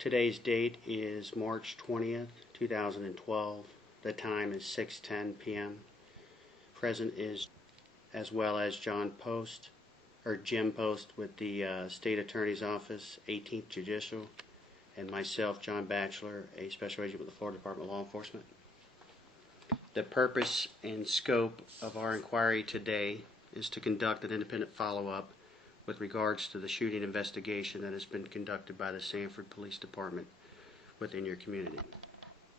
Today's date is March 20th, 2012. The time is 6:10 p.m. Present is, as well as Jim Post with the State Attorney's Office, 18th Judicial, and myself, John Batchelor, a Special Agent with the Florida Department of Law Enforcement. The purpose and scope of our inquiry today is to conduct an independent follow-up with regards to the shooting investigation that has been conducted by the Sanford Police Department within your community.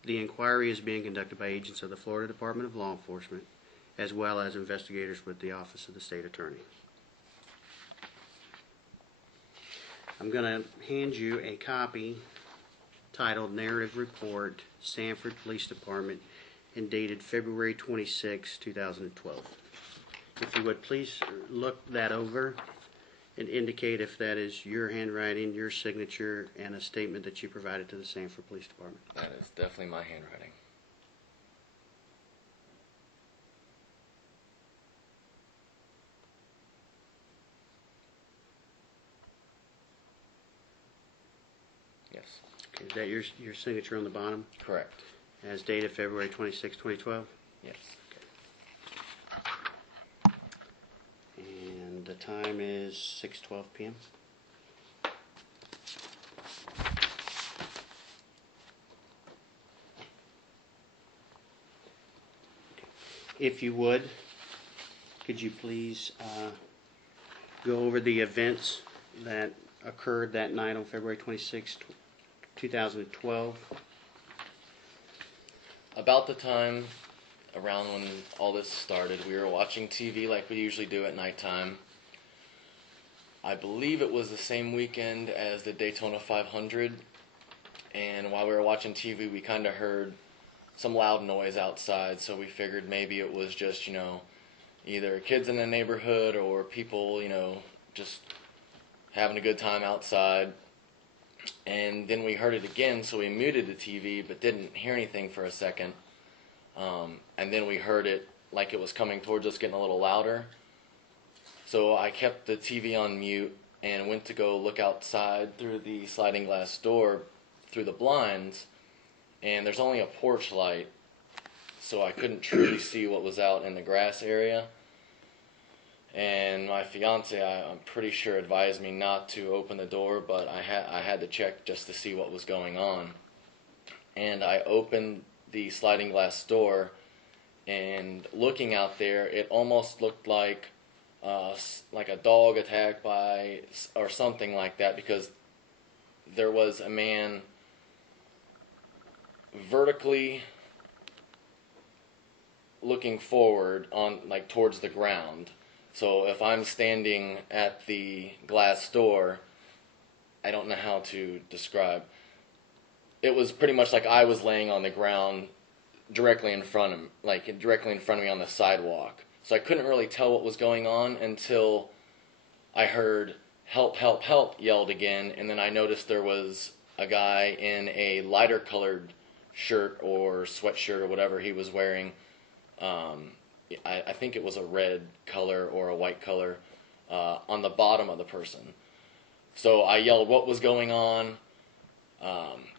The inquiry is being conducted by agents of the Florida Department of Law Enforcement, as well as investigators with the Office of the State Attorney. I'm going to hand you a copy titled Narrative Report, Sanford Police Department, and dated February 26, 2012. If you would please look that over and indicate if that is your handwriting, your signature, and a statement that you provided to the Sanford Police Department. That is definitely my handwriting. Yes. Okay, is that your signature on the bottom? Correct. As dated February 26, 2012? Yes. And the time is 6:12 p.m. If you would, could you please go over the events that occurred that night on February 26, 2012? About the time around when all this started, we were watching TV like we usually do at nighttime. I believe it was the same weekend as the Daytona 500, and while we were watching TV, we kind of heard some loud noise outside, so we figured maybe it was just, either kids in the neighborhood or people, just having a good time outside. And then we heard it again, so we muted the TV but didn't hear anything for a second. And then we heard it like it was coming towards us, getting a little louder. So I kept the TV on mute and went to go look outside through the sliding glass door through the blinds, and there's only a porch light, so I couldn't truly see what was out in the grass area. And my fiance, I'm pretty sure, advised me not to open the door, but I had to check just to see what was going on. And I opened the sliding glass door, and looking out there, it almost looked like a dog attacked by, or something like that, because there was a man vertically looking forward on, towards the ground. So if I'm standing at the glass door, I don't know how to describe. It was pretty much like I was laying on the ground directly in front of me on the sidewalk. So I couldn't really tell what was going on until I heard "help, help, help" yelled again, and then I noticed there was a guy in a lighter colored shirt or sweatshirt or whatever he was wearing. I think it was a red color or a white color on the bottom of the person. So I yelled what was going on,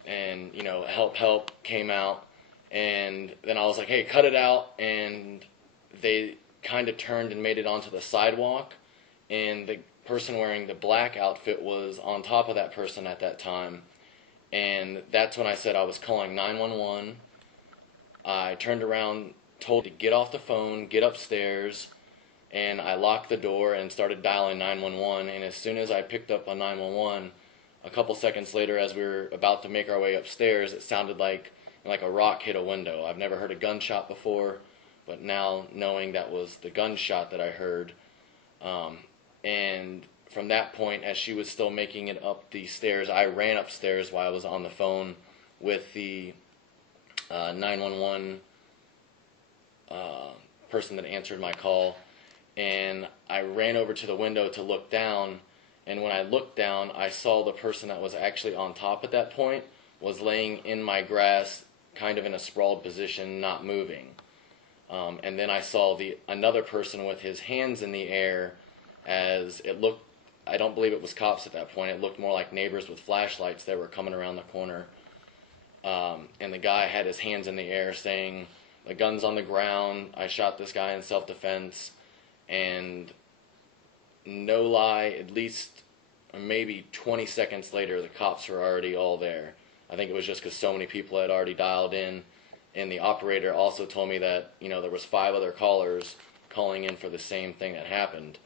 and "help, help" came out, and then I was like, "Hey, cut it out," and they kind of turned and made it onto the sidewalk, and the person wearing the black outfit was on top of that person at that time, and that's when I said I was calling 911. I turned around, told to get off the phone, get upstairs, and I locked the door and started dialing 911, and as soon as I picked up on 911, a couple seconds later, as we were about to make our way upstairs, it sounded like a rock hit a window. I've never heard a gunshot before, but now knowing that was the gunshot that I heard, and from that point, as she was still making it up the stairs, I ran upstairs while I was on the phone with the 911 person that answered my call, and I ran over to the window to look down, and when I looked down, I saw the person that was actually on top at that point was laying in my grass, kind of in a sprawled position, not moving. And then I saw another person with his hands in the air, as it looked I don't believe it was cops at that point. It looked more like neighbors with flashlights that were coming around the corner. And the guy had his hands in the air saying, "The gun's on the ground. I shot this guy in self-defense." And no lie, at least maybe 20 seconds later, the cops were already all there. I think it was just because so many people had already dialed in. And the operator also told me that, there was 5 other callers calling in for the same thing that happened.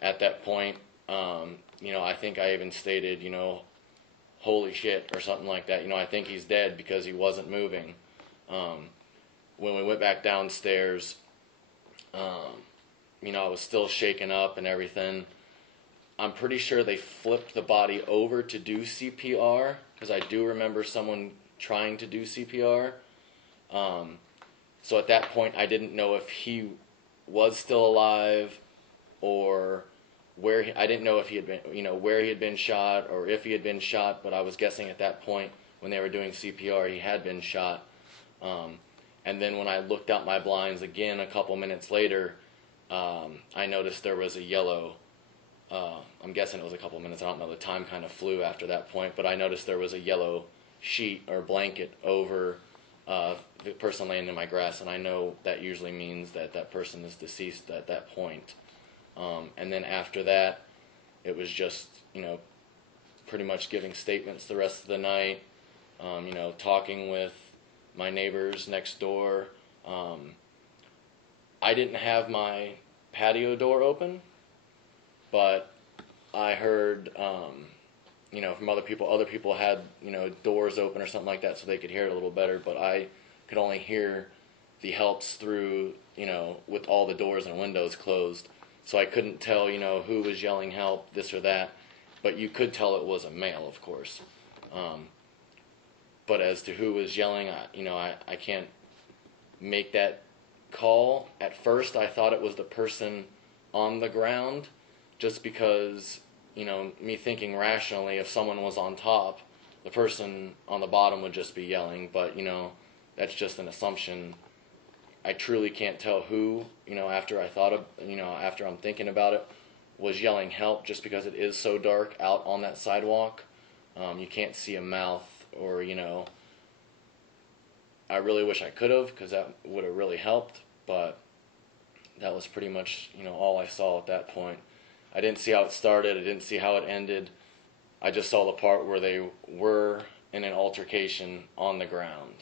At that point, I think I even stated, "Holy shit," or something like that. I think he's dead because he wasn't moving. When we went back downstairs, I was still shaken up and everything. I'm pretty sure they flipped the body over to do CPR, because I do remember someone trying to do CPR. So at that point, I didn't know if he was still alive or I didn't know if he had been, where he had been shot or if he had been shot, but I was guessing at that point when they were doing CPR, he had been shot. And then when I looked out my blinds again a couple minutes later, I noticed there was a yellow, I'm guessing it was a couple minutes, I don't know, the time kind of flew after that point, but I noticed there was a yellow sheet or blanket over the person laying in my grass, and I know that usually means that that person is deceased at that point. And then after that, it was just, pretty much giving statements the rest of the night, talking with my neighbors next door. I didn't have my patio door open, but I heard, from other people had, doors open or something like that so they could hear it a little better, but I could only hear the helps through, with all the doors and windows closed. So I couldn't tell, who was yelling help, this or that, but you could tell it was a male, of course. But as to who was yelling, I can't make that call. At first, I thought it was the person on the ground, just because, me thinking rationally, if someone was on top, the person on the bottom would just be yelling, but, that's just an assumption. I truly can't tell who, after after I'm thinking about it, was yelling help, just because it is so dark out on that sidewalk. You can't see a mouth or, I really wish I could have, because that would have really helped, but that was pretty much, all I saw at that point. I didn't see how it started. I didn't see how it ended. I just saw the part where they were in an altercation on the ground.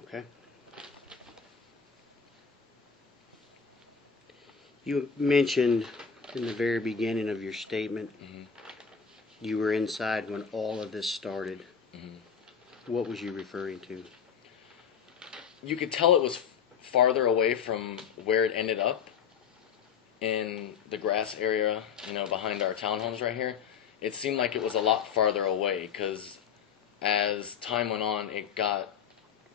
Okay. You mentioned in the very beginning of your statement, you were inside when all of this started. What was you referring to? You could tell it was farther away from where it ended up in the grass area, behind our townhomes right here. It seemed like it was a lot farther away, because as time went on, it got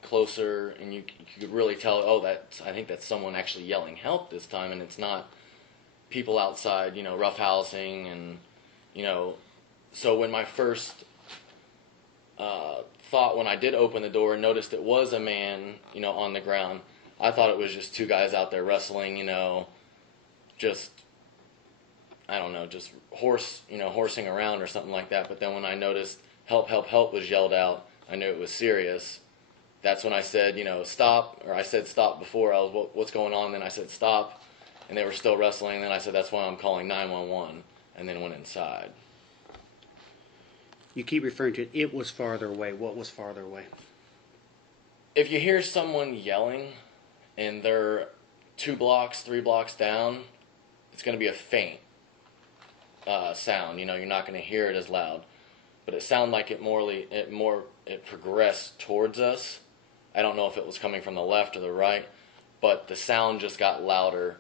closer, and you could really tell, I think that's someone actually yelling help this time, and it's not people outside, roughhousing, and, so when my first thought, when I did open the door and noticed it was a man, on the ground, I thought it was just 2 guys out there wrestling, just, I don't know, just horsing around or something like that. But then when I noticed help, help, help was yelled out, I knew it was serious. That's when I said, stop, or I said stop before. I was, what's going on? Then I said stop, and they were still wrestling. Then I said, that's why I'm calling 911, and then went inside. You keep referring to it was farther away. What was farther away? If you hear someone yelling and they're 2 blocks, 3 blocks down, it's going to be a faint sound. You're not going to hear it as loud. But it sounded like it progressed towards us. I don't know if it was coming from the left or the right, but the sound just got louder,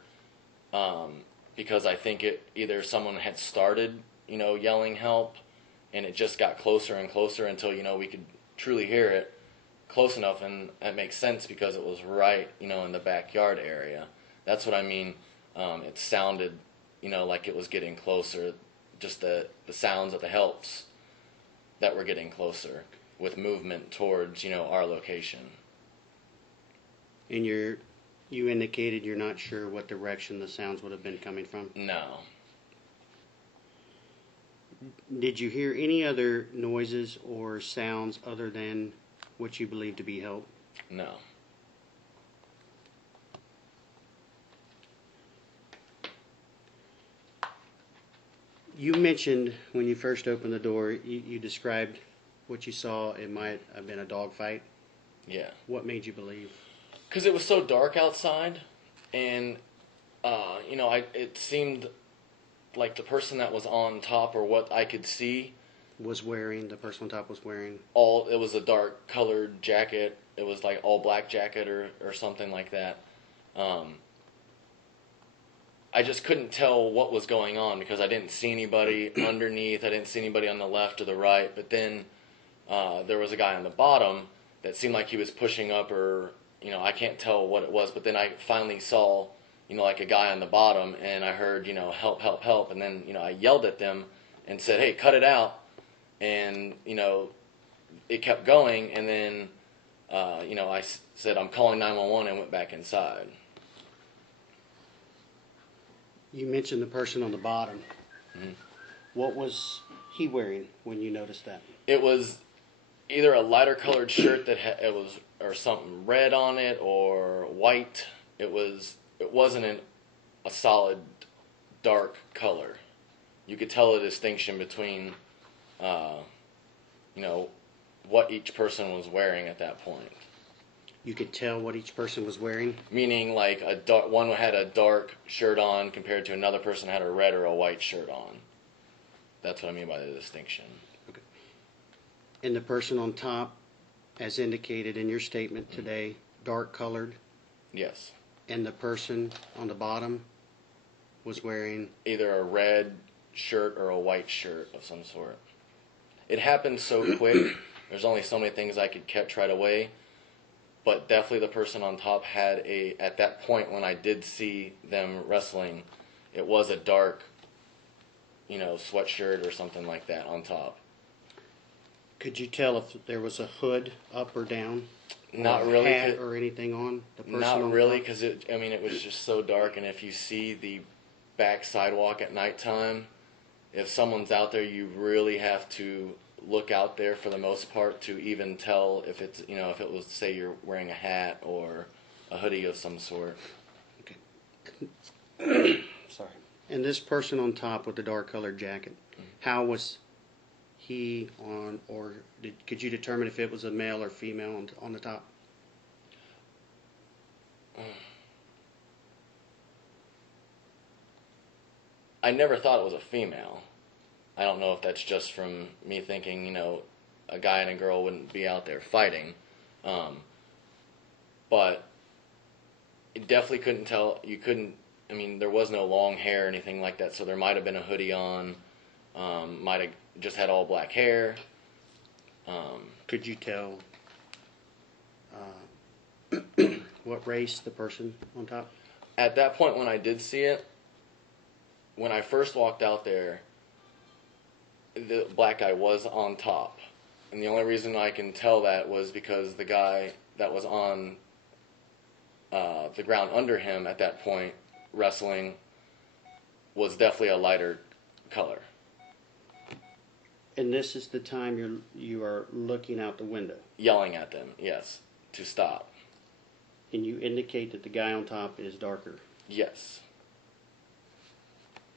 because I think either someone had started, yelling help, and it just got closer and closer until, we could truly hear it close enough, and that makes sense because it was right, in the backyard area. That's what I mean. It sounded, like it was getting closer, just the sounds of the helps that were getting closer. with movement towards, our location. And you indicated you're not sure what direction the sounds would have been coming from? No. Did you hear any other noises or sounds other than what you believe to be help? No. You mentioned when you first opened the door, you described what you saw. It might have been a dog fight. Yeah. What made you believe? Because it was so dark outside, and it seemed like the person that was on top, or what I could see, The person on top was wearing? it was a dark colored jacket. It was like all black jacket or something like that. I just couldn't tell what was going on because I didn't see anybody underneath. I didn't see anybody on the left or the right. But then there was a guy on the bottom that seemed like he was pushing up, or I can't tell what it was. But then I finally saw like a guy on the bottom, and I heard help, help, help. And then I yelled at them and said, hey, cut it out. And it kept going. And then I said, I'm calling 911, and went back inside. You mentioned the person on the bottom. Mm-hmm. What was he wearing when you noticed that? It was either a lighter colored shirt that or something red on it, or white. It wasn't a solid dark color. You could tell the distinction between what each person was wearing at that point. You could tell what each person was wearing? Meaning, like, one had a dark shirt on compared to another person had a red or a white shirt on. That's what I mean by the distinction. Okay. And the person on top, as indicated in your statement today, dark colored? Yes. And the person on the bottom was wearing? Either a red shirt or a white shirt of some sort. It happened so quick, there's only so many things I could catch right away. But definitely the person on top had at that point when I did see them wrestling, it was a dark, sweatshirt or something like that on top. Could you tell if there was a hood up or down? Not or really. Hat or anything on the person? Not really, because it was just so dark, and if you see the back sidewalk at nighttime, if someone's out there, you really have to look out there for the most part to even tell if it's if it was, say, you're wearing a hat or a hoodie of some sort. Okay. Sorry. And this person on top with the dark colored jacket, how was he on, or could you determine if it was a male or female on the top? I never thought it was a female. I don't know if that's just from me thinking, a guy and a girl wouldn't be out there fighting. But it definitely couldn't tell. There was no long hair or anything like that, so there might have been a hoodie on. Might have just had all black hair. Could you tell what race the person on top? At that point when I did see it, when I first walked out there, the black guy was on top. And the only reason I can tell that was because the guy that was on the ground under him at that point, wrestling, was definitely a lighter color. And this is the time you are looking out the window? Yelling at them, yes, to stop. And you indicate that the guy on top is darker? Yes.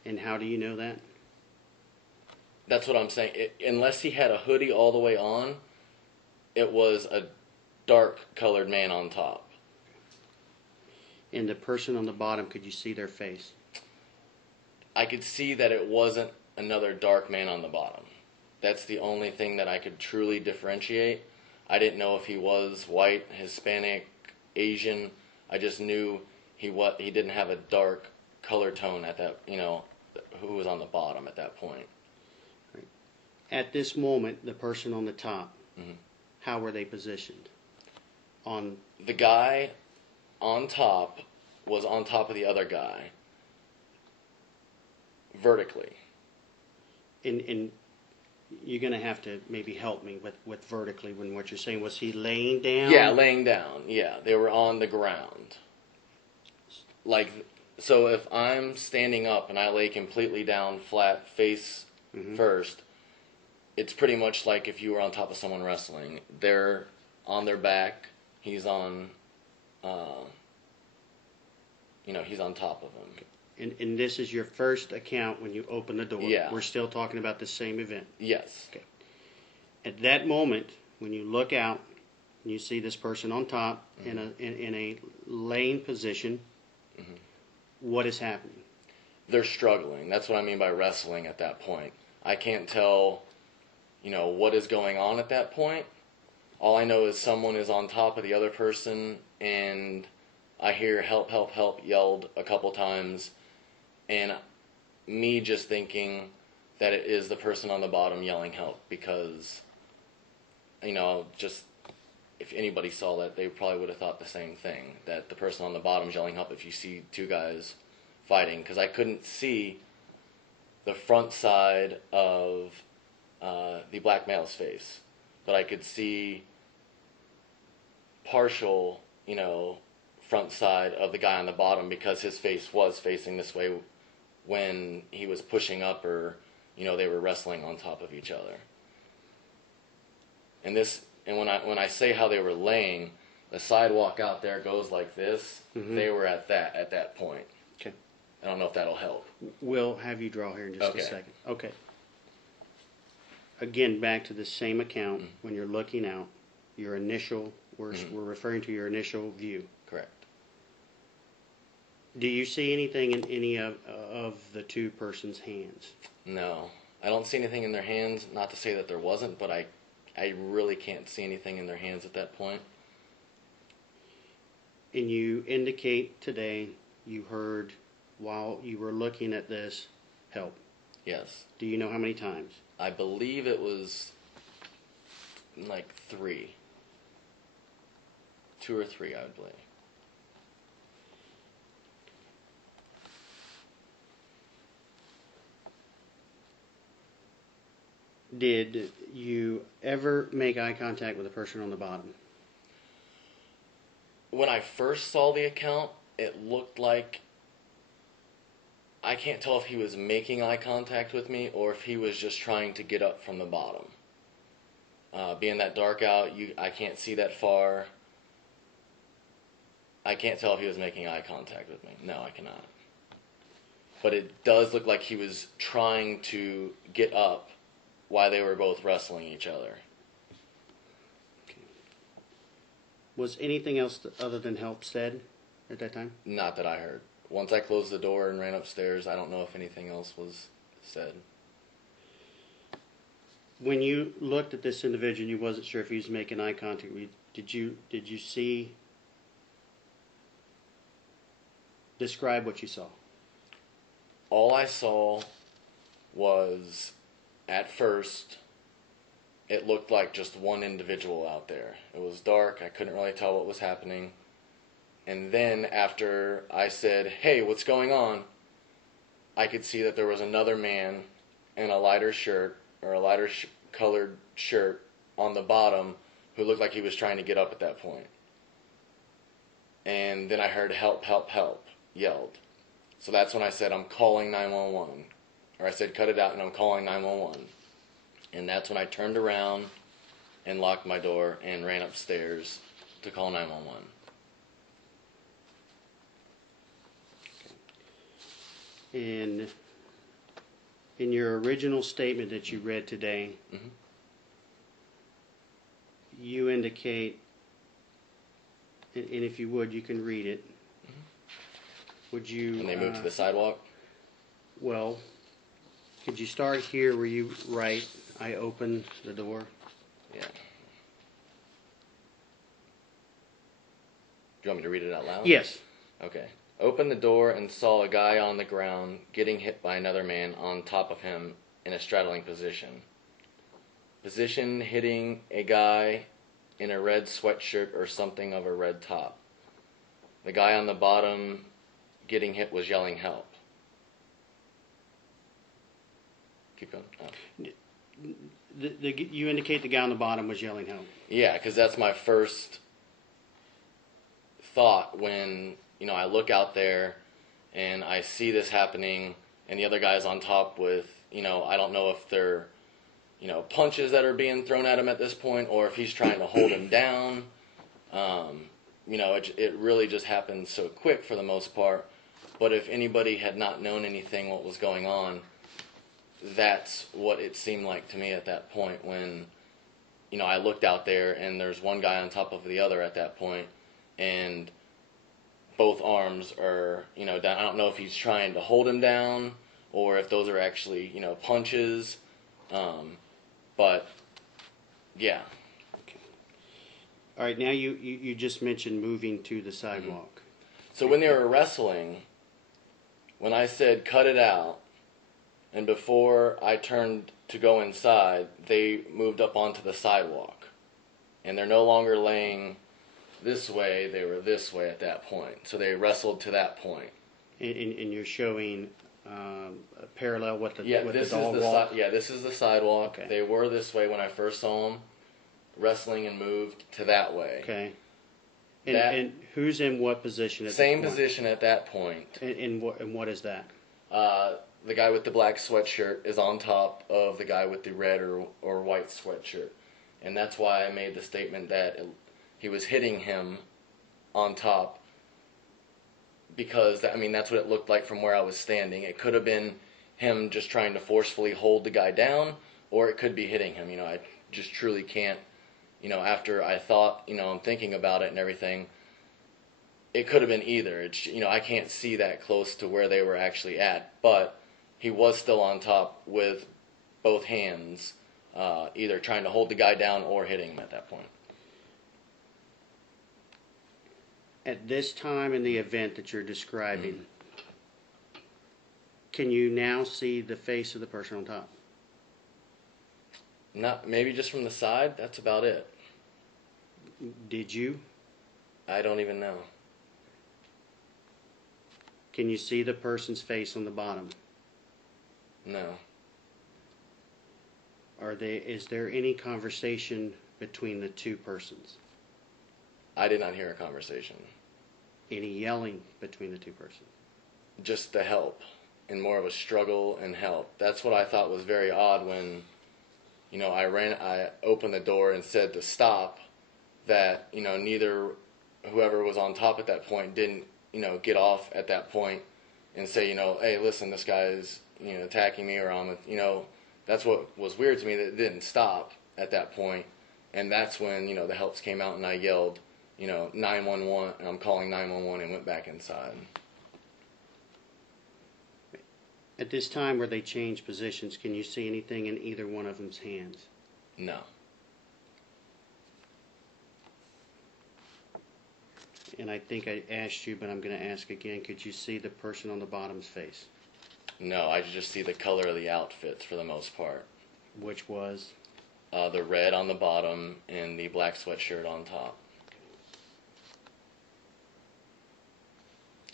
And how do you know that? That's what I'm saying. Unless he had a hoodie all the way on, it was a dark-colored man on top. And the person on the bottom, could you see their face? I could see that it wasn't another dark man on the bottom. That's the only thing that I could truly differentiate. I didn't know if he was white, Hispanic, Asian. I just knew he didn't have a dark color tone at that, who was on the bottom at that point. Right. At this moment, the person on the top, mm-hmm. How were they positioned? The guy on top was on top of the other guy, vertically. And you're going to have to maybe help me with vertically when what you're saying. Was he laying down? Yeah, laying down. Yeah, they were on the ground. Like, so if I'm standing up and I lay completely down flat, face first, it's pretty much like if you were on top of someone wrestling. They're on their back. He's on, he's on top of them. And this is your first account when you open the door. Yeah. We're still talking about the same event. Yes. Okay. At that moment, when you look out and you see this person on top in a laying position, what is happening? They're struggling. That's what I mean by wrestling at that point. I can't tell, what is going on at that point. All I know is someone is on top of the other person, and I hear help, help, help yelled a couple times, and me just thinking that it is the person on the bottom yelling help because, just if anybody saw that, they probably would have thought the same thing, that the person on the bottom is yelling help if you see two guys fighting, because I couldn't see the front side of the black male's face, but I could see partial, front side of the guy on the bottom because his face was facing this way when he was pushing up or, they were wrestling on top of each other. And when I say how they were laying, the sidewalk out there goes like this. They were at that point. Okay. I don't know if that'll help. We'll have you draw here in just Okay. a second. Okay. Again, back to the same account. When you're looking out, your initial, we're referring to your initial view. Correct. Do you see anything in any of the two persons' hands? No. I don't see anything in their hands. Not to say that there wasn't, but I really can't see anything in their hands at that point. And you indicate today you heard, while you were looking at this, help. Yes. Do you know how many times? I believe it was like 3. 2 or 3, I would believe. Did you ever make eye contact with the person on the bottom? When I first saw the account, it looked like, I can't tell if he was making eye contact with me or if he was just trying to get up from the bottom. Being that dark out, I can't see that far. I can't tell if he was making eye contact with me. No, I cannot. But it does look like he was trying to get up while they were both wrestling each other. Was anything else other than help said at that time? Not that I heard. Once I closed the door and ran upstairs, I don't know if anything else was said. When you looked at this individual, you wasn't sure if he was making eye contact with you. Did you see? Describe what you saw. All I saw was, at first, it looked like just one individual out there. It was dark. I couldn't really tell what was happening. And then after I said, "Hey, what's going on?" I could see that there was another man in a lighter shirt, or a lighter colored shirt on the bottom, who looked like he was trying to get up at that point. And then I heard help, help, help yelled. So that's when I said, "I'm calling 911." Or I said, "Cut it out," and I'm calling 911. And that's when I turned around and locked my door and ran upstairs to call 911. And in your original statement that you read today, you indicate, and if you would, you can read it. Would you? When they moved to the sidewalk? Well, could you start here where you write, "I opened the door"? Yeah. Do you want me to read it out loud? Yes. Okay. Opened the door and saw a guy on the ground getting hit by another man on top of him in a straddling position. Position hitting a guy in a red sweatshirt or something of a red top. The guy on the bottom getting hit was yelling help. Keep going. you indicate the guy on the bottom was yelling help. Yeah, because that's my first thought when, I look out there and I see this happening and the other guy's on top with, I don't know if they're, punches that are being thrown at him at this point or if he's trying to hold him down. It really just happened so quick for the most part. But if anybody had not known anything what was going on, that's what it seemed like to me at that point when, I looked out there and there's one guy on top of the other at that point, and both arms are, down. I don't know if he's trying to hold him down or if those are actually, punches. But, yeah. Okay. All right, now you just mentioned moving to the sidewalk. Mm-hmm. So when they were wrestling, when I said cut it out, and before I turned to go inside, they moved up onto the sidewalk. And they're no longer laying this way, they were this way at that point. So they wrestled to that point. And you're showing a parallel with the this dog is the walk? this is the sidewalk. Okay. They were this way when I first saw them, wrestling and moved to that way. Okay. And who's in what position at that point? Same position at that point. And what is that? The guy with the black sweatshirt is on top of the guy with the red or white sweatshirt. And that's why I made the statement that he was hitting him on top, because, that's what it looked like from where I was standing. It could have been him just trying to forcefully hold the guy down, or it could be hitting him. I just truly can't, after I thought, I'm thinking about it and everything, it could have been either. It's, I can't see that close to where they were actually at, but he was still on top with both hands, either trying to hold the guy down or hitting him at that point. At this time in the event that you're describing, can you now see the face of the person on top? Not maybe just from the side. That's about it. Did you? I don't even know. Can you see the person's face on the bottom? No. Is there any conversation between the two persons? I did not hear a conversation. Any yelling between the two persons? Just the help, and more of a struggle and help. That's what I thought was very odd when, I opened the door and said to stop, that, neither whoever was on top at that point didn't, get off at that point and say, hey, listen, this guy's, attacking me, or that's what was weird to me, that it didn't stop at that point. And that's when, the helps came out and I yelled, 911, and I'm calling 911 and went back inside. At this time where they changed positions, can you see anything in either one of them's hands? No. And I think I asked you, but I'm going to ask again, could you see the person on the bottom's face? No, I just see the color of the outfits for the most part. Which was? The red on the bottom and the black sweatshirt on top.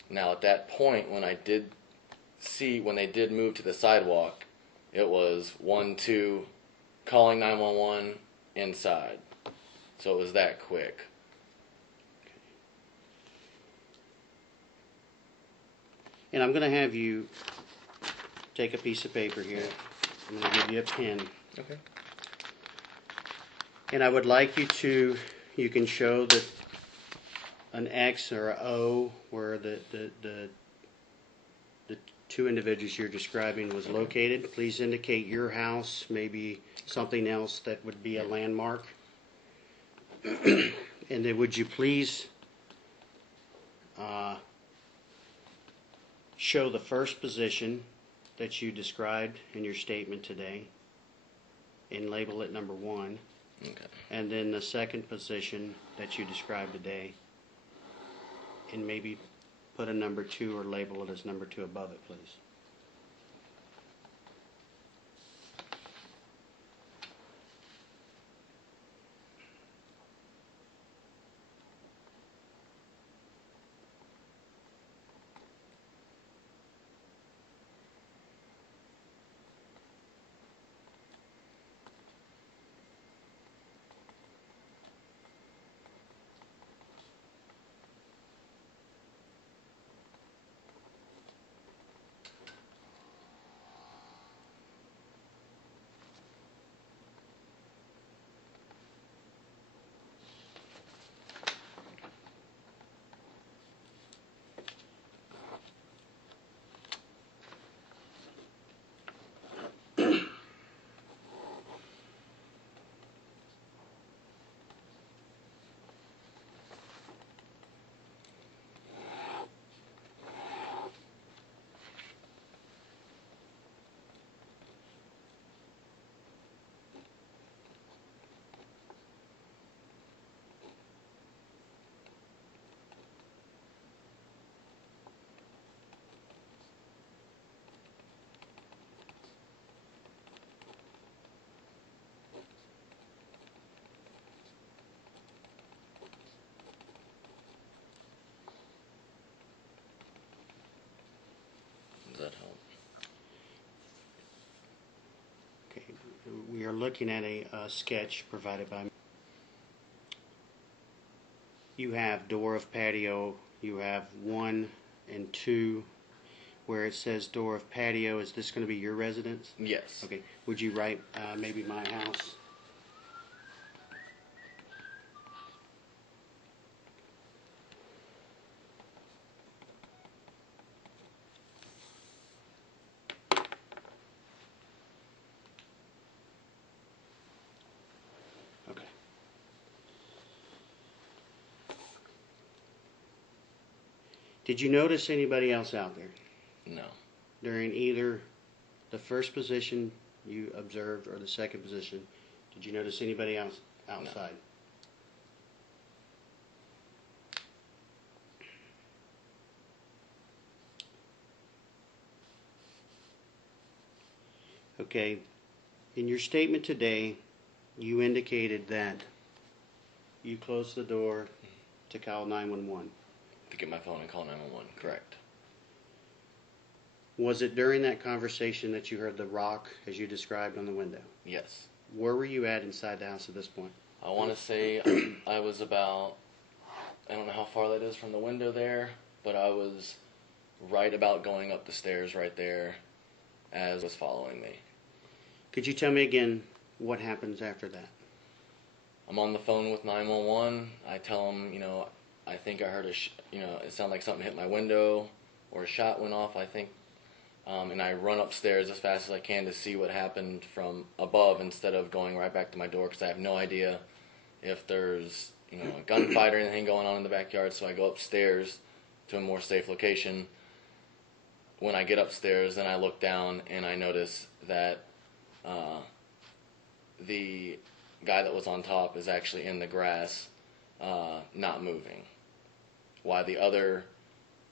Now at that point, when they did move to the sidewalk, it was 1, 2, calling 911 inside. So it was that quick. And I'm going to have you take a piece of paper here. I'm going to give you a pen. Okay. And I would like you can show that an X or a O where the two individuals you're describing was located. Please indicate your house, maybe something else that would be a landmark. And then would you please show the first position that you described in your statement today and label it number 1. Okay. And then the second position that you described today, and maybe put a number 2 or label it as number 2 above it, please. We are looking at a sketch provided by. You have door of patio. You have 1 and 2. Where it says door of patio, is this going to be your residence? Yes. Okay. Would you write maybe my house? Okay. Did you notice anybody else out there? No. During either the first position you observed or the second position, did you notice anybody else outside? No. Okay. In your statement today, you indicated that you closed the door to call 911. To get my phone and call 911. Correct. Was it during that conversation that you heard the rock, as you described, on the window? Yes. Where were you at inside the house at this point? I want to say I was about, I don't know how far that is from the window there, but I was right about going up the stairs right there as was following me. Could you tell me again what happens after that? I'm on the phone with 911. I tell them, I think I heard it sounded like something hit my window or a shot went off, I think. And I run upstairs as fast as I can to see what happened from above instead of going right back to my door because I have no idea if there's a gunfight or anything going on in the backyard. So I go upstairs to a more safe location. When I get upstairs, then I look down and I notice that the guy that was on top is actually in the grass, not moving, while the other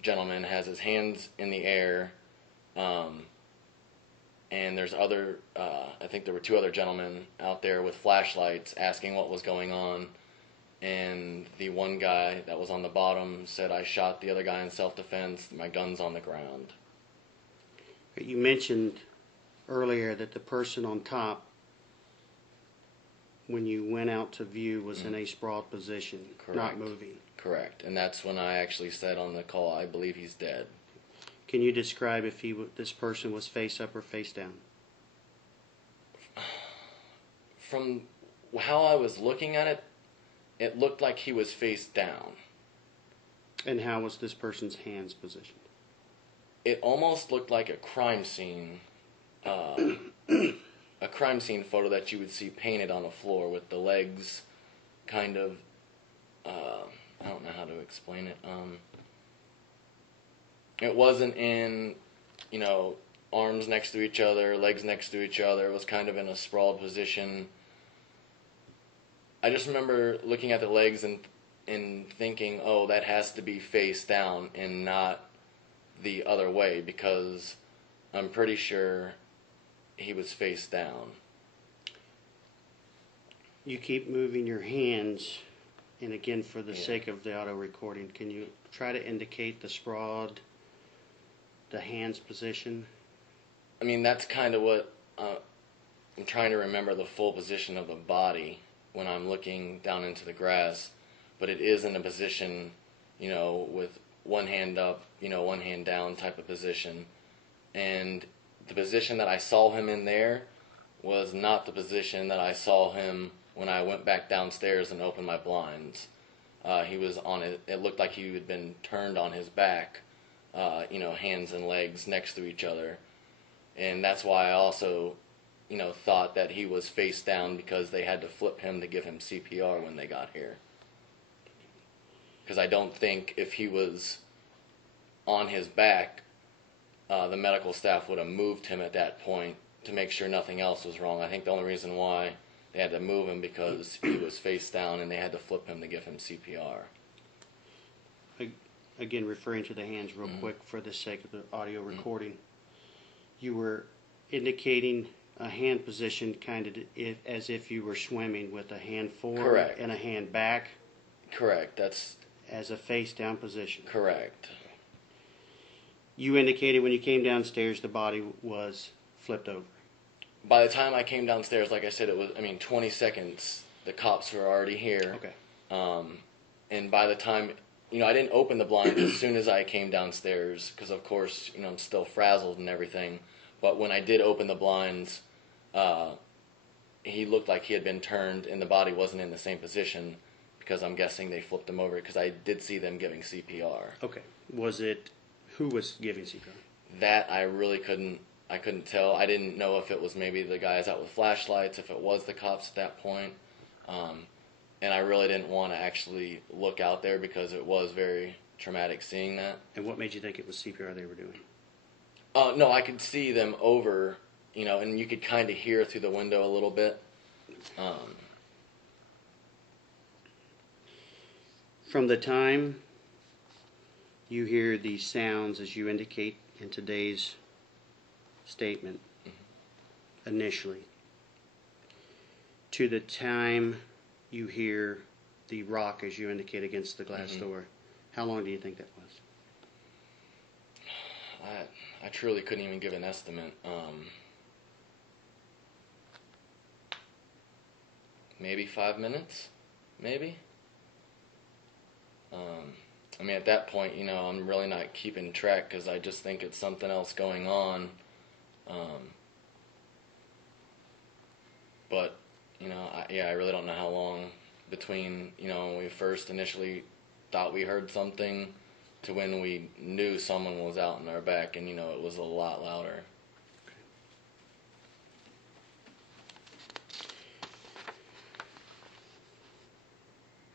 gentleman has his hands in the air. And there's I think there were 2 other gentlemen out there with flashlights asking what was going on. And the one guy that was on the bottom said, I shot the other guy in self-defense, my gun's on the ground. You mentioned earlier that the person on top, when you went out to view, was in a sprawled position, Correct. Not moving. Correct. And that's when I actually said on the call, I believe he's dead. Can you describe if this person was face up or face down? From how I was looking at it, it looked like he was face down. And how was this person's hands positioned? It almost looked like a crime scene, a crime scene photo that you would see painted on a floor with the legs kind of, I don't know how to explain it. It wasn't in, arms next to each other, legs next to each other. It was kind of in a sprawled position. I just remember looking at the legs and thinking, oh, that has to be face down and not the other way, because I'm pretty sure he was face down. You keep moving your hands, and again, for the sake of the auto recording, can you try to indicate the sprawled, the hands position? I mean, that's kind of what I'm trying to remember, the full position of the body when I'm looking down into the grass, but it is in a position, with one hand up, one hand down type of position. And the position that I saw him in there was not the position that I saw him when I went back downstairs and opened my blinds. He was on it. It looked like he had been turned on his back, hands and legs next to each other. And that's why I also, thought that he was face down, because they had to flip him to give him CPR when they got here. Because I don't think if he was on his back, the medical staff would have moved him at that point to make sure nothing else was wrong. I think the only reason why they had to move him because he was face down and they had to flip him to give him CPR. Again, referring to the hands real quick for the sake of the audio recording, you were indicating a hand position kind of as if you were swimming, with a hand forward Correct. And a hand back. Correct. That's as a face down position. Correct. You indicated when you came downstairs the body was flipped over. by the time I came downstairs, like I said, it was, 20 seconds, the cops were already here. Okay. And by the time, I didn't open the blinds as soon as I came downstairs, because of course, I'm still frazzled and everything. But when I did open the blinds, he looked like he had been turned and the body wasn't in the same position, because I'm guessing they flipped him over, because I did see them giving CPR. Okay. Who was giving CPR? That I really couldn't tell. I didn't know if it was maybe the guys out with flashlights, if it was the cops at that point. And I really didn't want to actually look out there because it was very traumatic seeing that. And what made you think it was CPR they were doing? No, I could see them over, and you could kind of hear through the window a little bit. From the time you hear these sounds, as you indicate in today's statement, initially, to the time you hear the rock, as you indicate, against the glass door, how long do you think that was? I truly couldn't even give an estimate. Maybe 5 minutes, maybe. At that point, I'm really not keeping track because I just think it's something else going on. But, I really don't know how long between, when we first initially thought we heard something to when we knew someone was out in our back, and, it was a lot louder.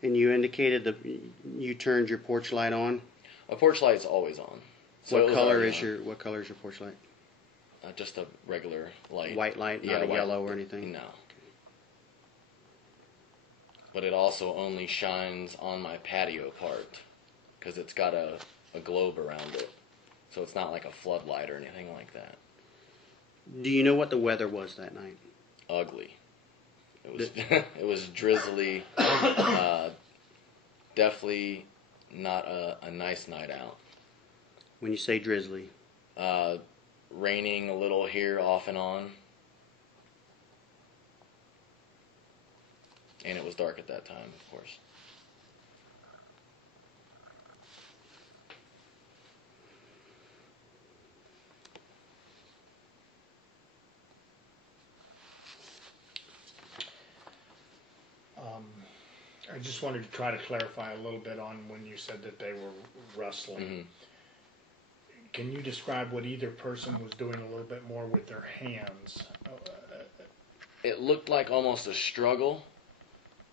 And you indicated you turned your porch light on. A porch light's always on. So What color is your porch light? Just a regular light. White light, not a yellow or anything? No. But it also only shines on my patio part because it's got a globe around it. So it's not like a floodlight or anything like that. Do you know what the weather was that night? Ugly. It was drizzly. Definitely not a nice night out. When you say drizzly? Raining a little here off and on. And it was dark at that time, of course. I just wanted to try to clarify a little bit on when you said that they were wrestling. Mm-hmm. Can you describe what either person was doing a little bit more with their hands? It looked like almost a struggle,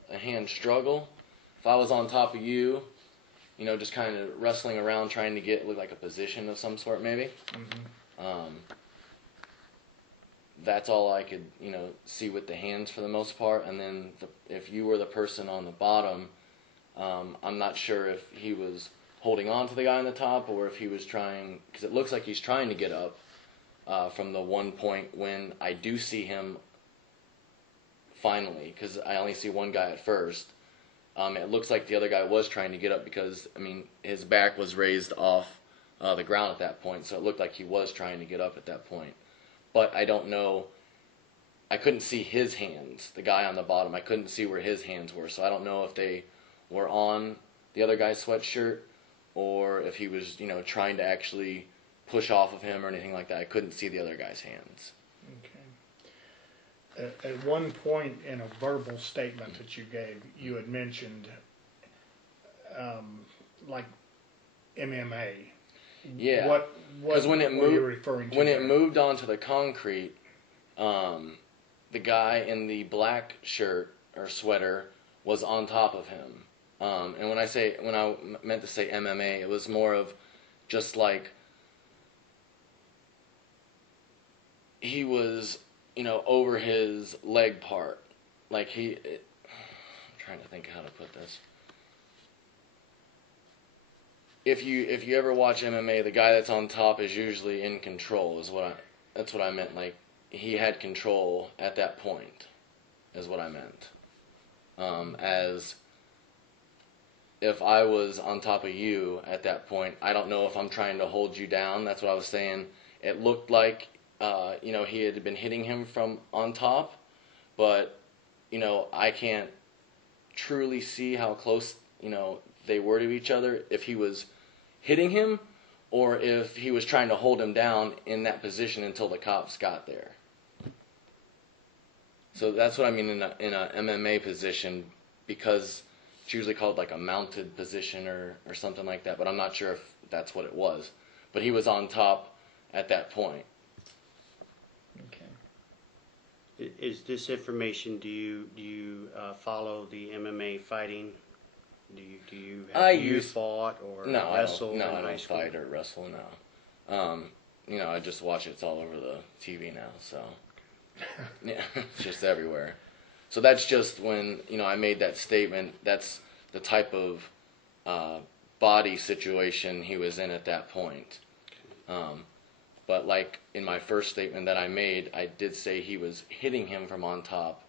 a hand struggle. If I was on top of you, just kind of wrestling around trying to look like a position of some sort maybe. Mm-hmm. That's all I could, see with the hands for the most part. And then if you were the person on the bottom, I'm not sure if he was holding on to the guy on the top or if he was trying, because it looks like he's trying to get up from the one point when I do see him finally, because I only see one guy at first. It looks like the other guy was trying to get up because, his back was raised off the ground at that point, so it looked like he was trying to get up at that point. But I don't know, I couldn't see his hands, the guy on the bottom, I couldn't see where his hands were, so I don't know if they were on the other guy's sweatshirt or if he was, trying to actually push off of him or anything like that. I couldn't see the other guy's hands. Okay. At one point in a verbal statement that you gave, you had mentioned like MMA. Yeah. What when it were you referring to? When it moved onto the concrete, the guy in the black shirt or sweater was on top of him. And when I meant to say MMA, it was more of just like he was, over his leg part. Like I'm trying to think how to put this. If you ever watch MMA, the guy that's on top is usually in control. That's what I meant. Like he had control at that point, is what I meant. As if I was on top of you at that point, I don't know if I'm trying to hold you down. That's what I was saying. It looked like he had been hitting him from on top, but, I can't truly see how close, they were to each other, if he was hitting him or if he was trying to hold him down in that position until the cops got there. So that's what I mean in a MMA position, because it's usually called like a mounted position or something like that, but I'm not sure if that's what it was. But he was on top at that point. Okay. Is this information? Do you follow the MMA fighting? Do you have you fought or wrestled in high school? I don't fight or wrestle. No. I just watch it. It's all over the TV now. So yeah, it's just everywhere. So that's just when I made that statement. That's the type of body situation he was in at that point. But like in my first statement that I made, I did say he was hitting him from on top,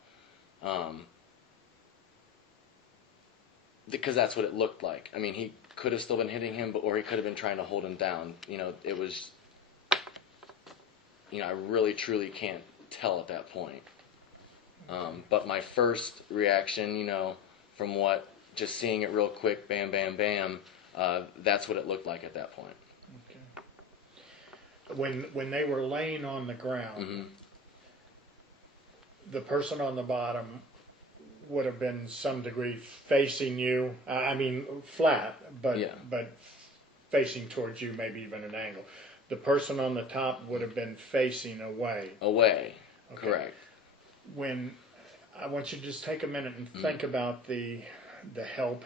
because that's what it looked like. I mean, he could have still been hitting him, or he could have been trying to hold him down. It was, I really truly can't tell at that point. But my first reaction, from just seeing it real quick, bam, bam, bam, that's what it looked like at that point. When they were laying on the ground, Mm-hmm. the person on the bottom would have been some degree facing you. I mean, flat, but facing towards you, maybe even an angle. The person on the top would have been facing away. Away, Okay. correct. When I want you to just take a minute and think about the help.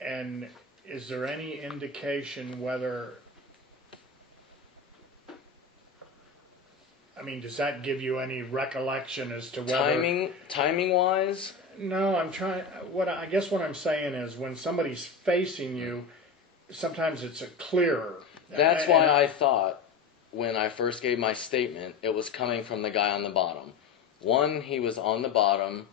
And is there any indication whether, I mean, does that give you any recollection as to whether... Timing wise? No, I guess what I'm saying is when somebody's facing you, sometimes it's a clearer. That's why I thought when I first gave my statement, it was coming from the guy on the bottom. One, he was on the bottom,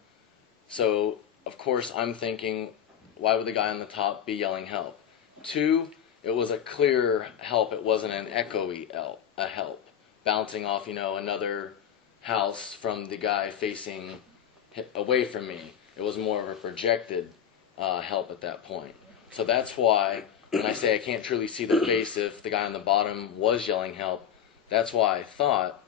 so of course I'm thinking, why would the guy on the top be yelling help? Two, it was a clear help. It wasn't an echoey help, bouncing off, another house from the guy facing away from me. It was more of a projected help at that point. So that's why when I say I can't truly see the face if the guy on the bottom was yelling help, that's why I thought,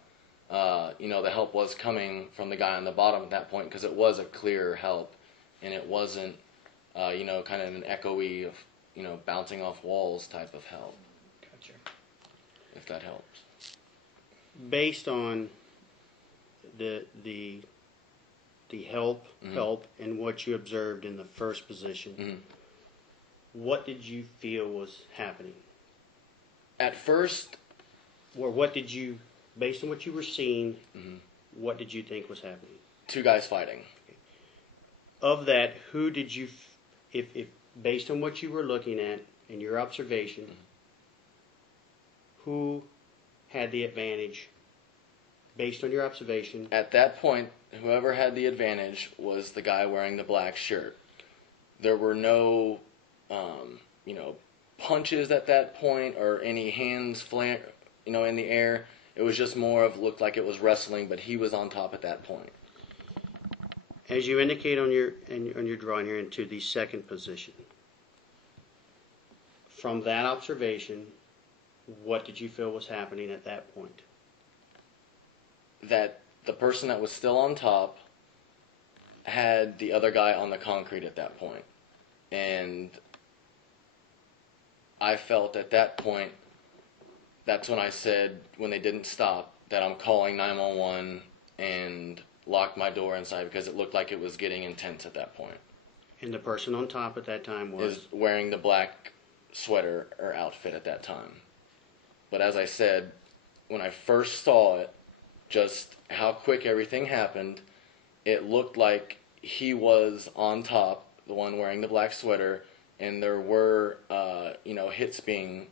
the help was coming from the guy on the bottom at that point, because it was a clear help, and it wasn't, kind of an echoey of, bouncing off walls type of help. Gotcha. If that helps. Based on the help and what you observed in the first position, what did you feel was happening? At first, or what did you, based on what you were seeing, what did you think was happening? two guys fighting. Okay. Of that, who did you, if based on what you were looking at and your observation, who had the advantage based on your observation? At that point, whoever had the advantage was the guy wearing the black shirt. There were no, punches at that point or any hands in the air. It was just more of, looked like it was wrestling, but he was on top at that point. As you indicate on your drawing here into the second position, from that observation, what did you feel was happening at that point? That the person that was still on top had the other guy on the concrete at that point. And I felt at that point, that's when I said, when they didn't stop, that I'm calling 911 and locked my door inside, because it looked like it was getting intense at that point. And the person on top at that time was? Is wearing the black sweater or outfit at that time. But as I said, when I first saw it, just how quick everything happened, it looked like he was on top, the one wearing the black sweater, and there were, hits being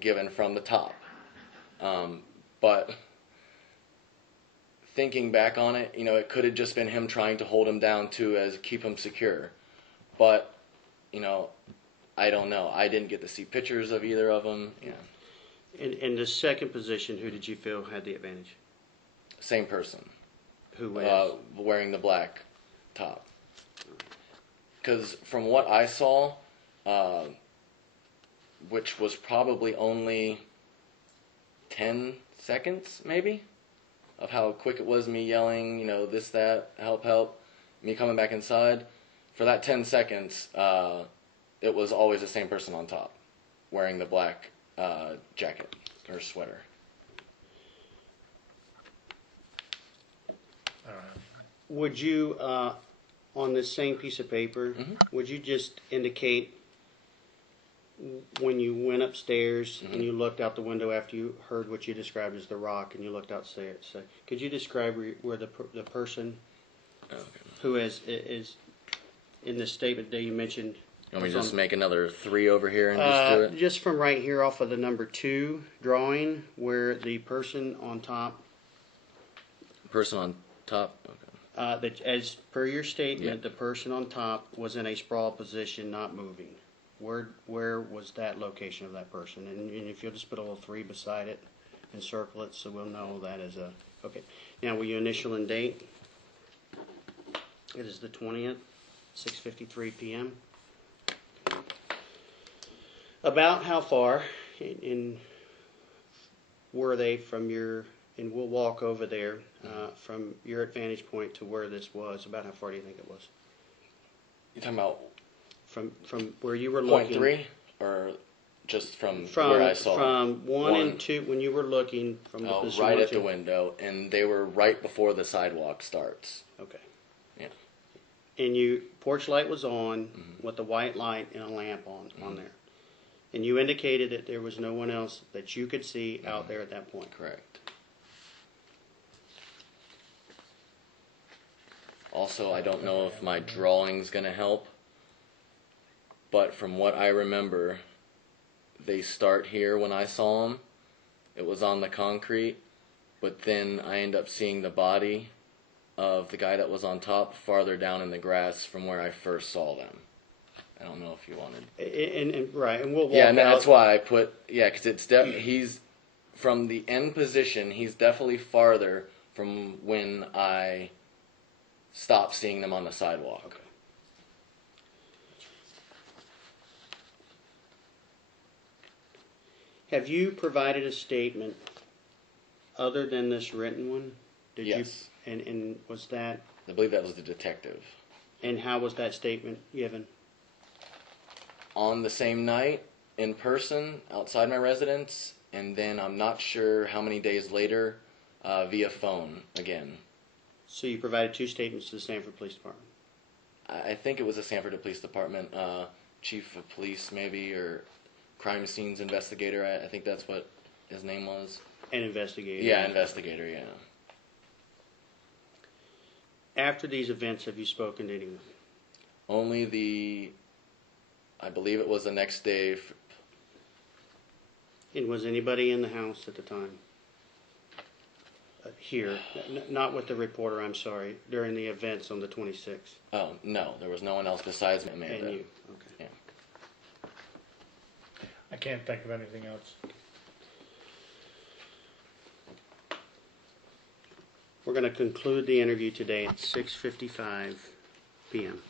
given from the top. But thinking back on it, it could have just been him trying to hold him down too, as keep him secure. But, I don't know. I didn't get to see pictures of either of them. Yeah. In the second position, who did you feel had the advantage? Same person. Who was? Wearing the black top. Because from what I saw, which was probably only 10 seconds, maybe, of how quick it was, me yelling, you know, this, that, help, help, me coming back inside. For that 10 seconds, it was always the same person on top, wearing the black jacket or sweater. Would you, on this same piece of paper, would you just indicate when you went upstairs and you looked out the window after you heard what you described as the rock and you looked outside? So, could you describe where the person who is in the statement that you mentioned? You want me to just make another 3 over here and just do it? Just from right here off of the number 2 drawing, where the person on top. Person on top? Okay. That, as per your statement, the person on top was in a sprawl position, not moving. Where was that location of that person? And if you'll just put a little 3 beside it and circle it, so we'll know that is a okay. Now, will you initial and date? It is the 20th, 6:53 p.m. About how far in were they from your? And we'll walk over there from your vantage point to where this was. About how far do you think it was? You talking about from where you were looking? 0.3, or just from where I saw from 1 and 2 when you were looking from the position right at the window, and they were right before the sidewalk starts. Okay. Yeah. And you porch light was on with a white light and a lamp on there, and you indicated that there was no one else that you could see out there at that point. Correct. Also, I don't know if my drawing's going to help, but from what I remember, they start here when I saw them. It was on the concrete, but then I end up seeing the body of the guy that was on top farther down in the grass from where I first saw them. I don't know if you wanted. And right, and we'll walk yeah, and out. that's why I put because it's he's from the end position. He's definitely farther from when I stopped seeing them on the sidewalk. Okay. Have you provided a statement other than this written one? Did yes. You, and was that? I believe that was the detective. And how was that statement given? On the same night, in person, outside my residence, and then I'm not sure how many days later, via phone again. So you provided 2 statements to the Sanford Police Department? I think it was the Sanford Police Department, chief of police maybe, or crime scenes investigator. I think that's what his name was. An investigator. Yeah, investigator, yeah. After these events, have you spoken to anyone? Only I believe it was the next day. And was anybody in the house at the time? Here, not with the reporter, I'm sorry, during the events on the 26th? Oh, no, there was no one else besides Amanda. And you, okay. Yeah. I can't think of anything else. We're going to conclude the interview today at 6:55 p.m.